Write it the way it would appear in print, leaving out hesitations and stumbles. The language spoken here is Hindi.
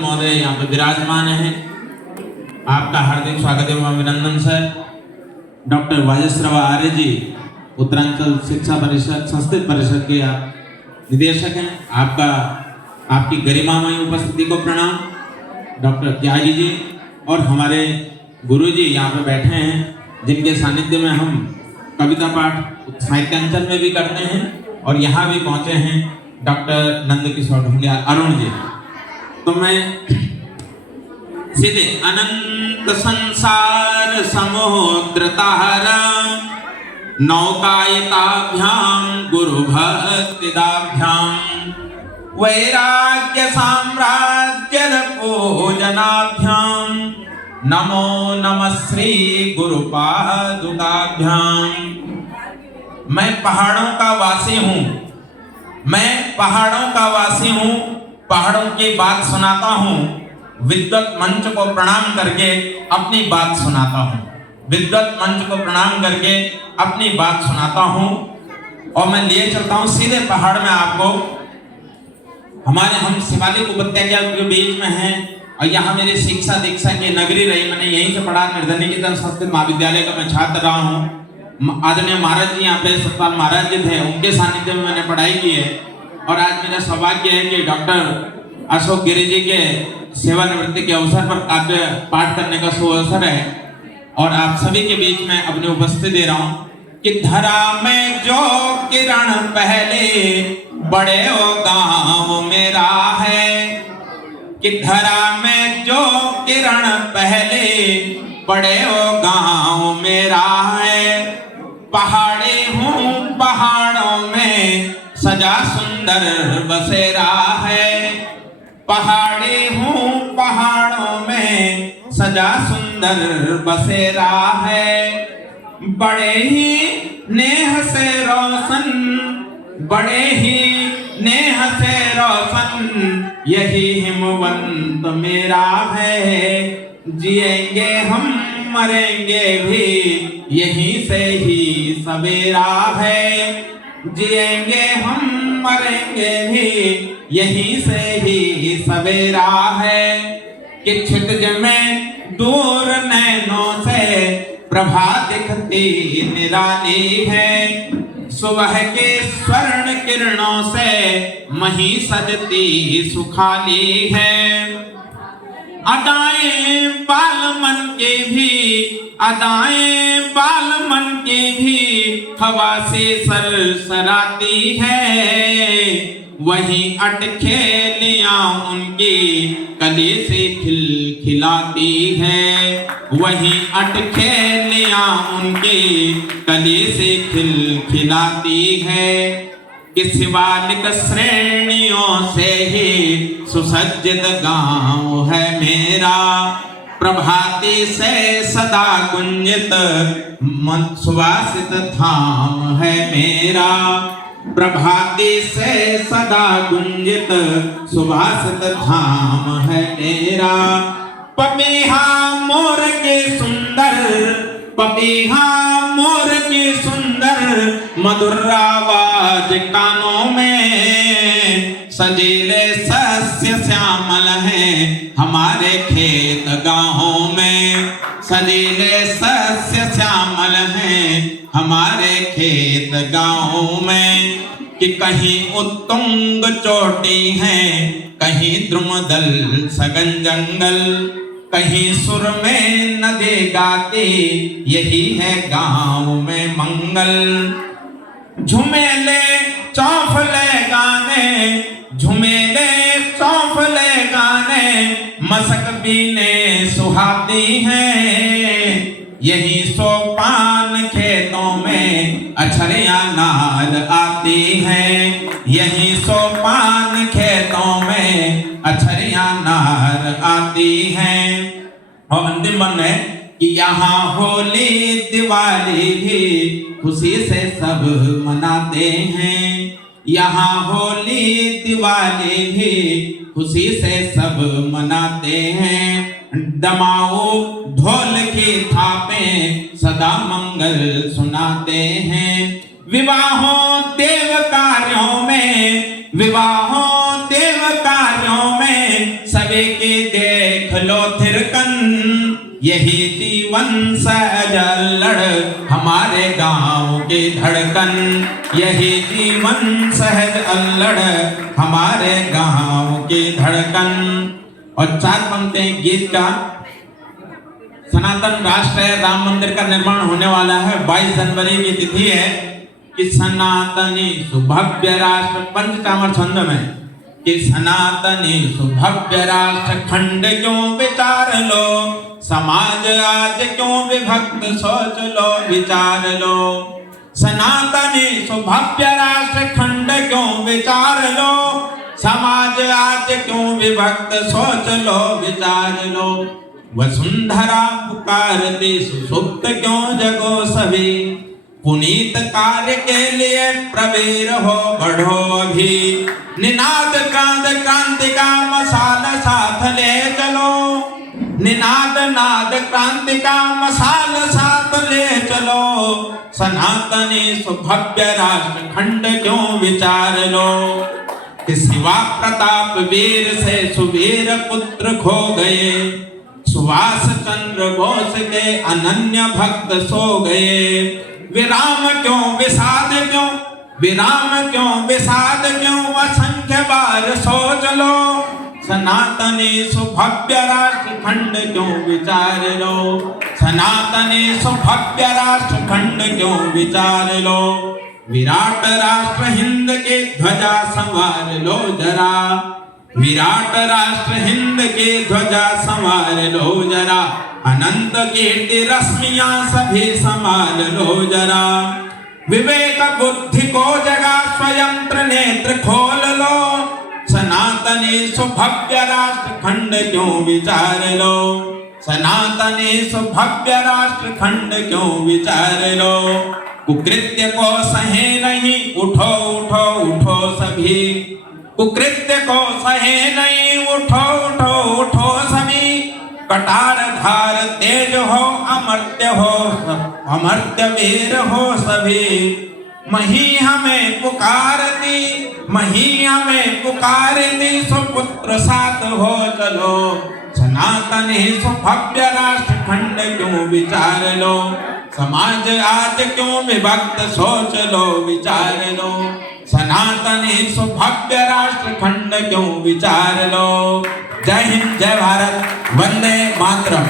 महोदय यहाँ पे विराजमान हैं। आपका हार्दिक स्वागत एवं अभिनंदन सर। डॉक्टर वाजश्रव आर्य जी उत्तरांचल शिक्षा परिषद संस्कृत परिषद के आप निदेशक हैं। आपकी गरिमामय उपस्थिति को प्रणाम। डॉक्टर त्यागी जी और हमारे गुरु जी यहाँ पे बैठे हैं, जिनके सानिध्य में हम कविता पाठ साहित्यांचल में भी करते हैं और यहाँ भी पहुँचे हैं डॉक्टर नंदकिशोर ढूंढिया अरुण जी। तो मैं सीधे अनंत संसार समुद्र तारा नौकायिताभ्याम गुरु भक्तिदाभ्याम वैराग्य साम्राज्य पूजनाभ्याम नमो नमः श्री गुरु पादुकाभ्याम। मैं पहाड़ों का वासी हूँ, पहाड़ों की बात सुनाता हूँ। विद्वत मंच को प्रणाम करके अपनी बात सुनाता हूँ और मैं लिए चलता हूँ सीधे पहाड़ में आपको। हम शिवालिक उपत्यका के बीच में हैं और यहाँ मेरी शिक्षा दीक्षा की नगरी रही। मैंने यहीं से पढ़ा। निर्धनिकेतन संस्कृत महाविद्यालय का मैं छात्र रहा हूँ। आदरणीय महाराज जी यहाँ पे सतपाल महाराज जी थे, उनके सानिध्य में मैंने पढ़ाई की है। और आज मेरा सौभाग्य है कि डॉक्टर अशोक गिरी जी के सेवानिवृत्ति के अवसर पर काव्य पाठ करने का सुअवसर है और आप सभी के बीच में अपनी उपस्थिति दे रहा हूँ। कि धरा में जो किरण पहले बड़े ओ गांव मेरा है, कि धरा में जो किरण पहले बड़े ओ गांव मेरा है। पहाड़ी हूँ पहाड़ों में सजा सुंदर बसेरा है, पहाड़ी हूँ पहाड़ों में सजा सुंदर बसेरा है। बड़े ही नेह से रोशन यही हिमवंत मेरा है। जिएंगे हम मरेंगे भी यहीं से ही सवेरा है, जिएंगे हम मरेंगे भी यहीं से ही सवेरा है। कि क्षितिज में दूर नैनों से प्रभा दिखती निराली है। सुबह के स्वर्ण किरणों से मही सजती सुखाली है। अदाएं बालमन की भी हवा से सरसराती है। वहीं अटखेलियां उनकी कली से खिलखिलाती है, वहीं अटखेलियां उनकी कली से खिलखिलाती है। कि शिवालिक श्रेणियों से ही सुसज्जित गांव है मेरा। प्रभाती से सदा गुंजित सुवासित धाम है मेरा। प्रभाती से सदा गुंजित सुवासित धाम है मेरा। पपीहा मोर के सुंदर मधुर आवाज कानों में। सजीले सस्य श्यामल हैं हमारे खेत गाँवों में, सजीले सस्य श्यामल हैं हमारे खेत गाँवों में। कि कहीं उत्तुंग चोटी है, कहीं द्रुमदल सघन जंगल, कहीं सुर में नदी गाती यही है गाँव में मंगल। झुमेले चौफले गाने मसक बीने सुहाती हैं। यही सोपान खेतों में अछरियां नाद आती हैं, यही सोपान खेतों में अछरियां नाद आती हैं। और अंतिम बन है कि यहाँ होली दिवाली भी खुशी से सब मनाते हैं। यहाँ होली दिवाली भी खुशी से सब मनाते हैं। दमाऊ ढोल की थापें सदा मंगल सुनाते हैं। विवाहों देव कार्यों में सभी की देख लो थिरकन, यही जीवन सहज अल्लड़ हमारे गांव की धड़कन, यही जीवन सहज अल्लड़ हमारे गांव की धड़कन। और 4 पंक्तियां गीत का। सनातन राष्ट्र है, राम मंदिर का निर्माण होने वाला है, 22 जनवरी की तिथि है कि सनातनी सुभव्य राष्ट्र, पंचकामर छंद में कि सनातनी सुभव्य राष्ट्र खंड क्यों विचार लो, समाज आज क्यों विभक्त सोच लो विचार लो। सनातनी सुभव्य राष्ट्र खंड क्यों विचार लो, समाज आज क्यों विभक्त सोच लो विचार लो। वसुंधरा पुकारती सुसुप्त क्यों जगो सभी, पुनीत कार्य के लिए प्रवीर हो बढ़ो अभी। निनाद कांद क्रांति का मसाल साथ ले चलो, निनाद नाद क्रांति का मसाल साथ ले चलो। सनातनी सुभव्य राष्ट्र खंड क्यों विचार लो, कि शिवा प्रताप वीर से सुवीर पुत्र खो गए, सुभाष चंद्र बोस के अनन्य भक्त सो गए। विराम क्यों विषाद क्यों, विराम क्यों विषाद क्यों, असंख्य बार सोच लो। सनातनी सुभव्य राष्ट्र खंड क्यों विचार लो, सनातनी सुभव्य राष्ट्र खंड क्यों विचार लो। विराट राष्ट्र हिंद की ध्वजा संवार लो जरा, विराट राष्ट्र हिंद की ध्वजा संवार लो जरा। अनंत कीर्ति रश्मियां सभी संभाल लो जरा। विवेक बुद्धि को जगा स्वयं त्रिनेत्र खोल लो, सनातनी सुभव्य राष्ट्र खंड क्यों विचार लो, सनातनी सुभव्य राष्ट्र खंड क्यों विचार लो। कुकृत्य को सहे नहीं, उठो उठो उठो सभी, कुकृत्य को सहे नहीं, उठो उठो उठो सभी। कटार धार तेज हो, अमर्त्य हो, अमर्त्य वीर हो सभी। मही हमें पुकारती, मही हमें पुकारती, सुपुत्र साथ हो चलो। सनातनी सुभव्य राष्ट्र खंड क्यों विचार लो, समाज आज क्यों विभक्त सोच लो विचार लो। सनातनी सुभव्य राष्ट्र खंड क्यों विचार लो। जय हिंद, जय भारत, वंदे मातरम।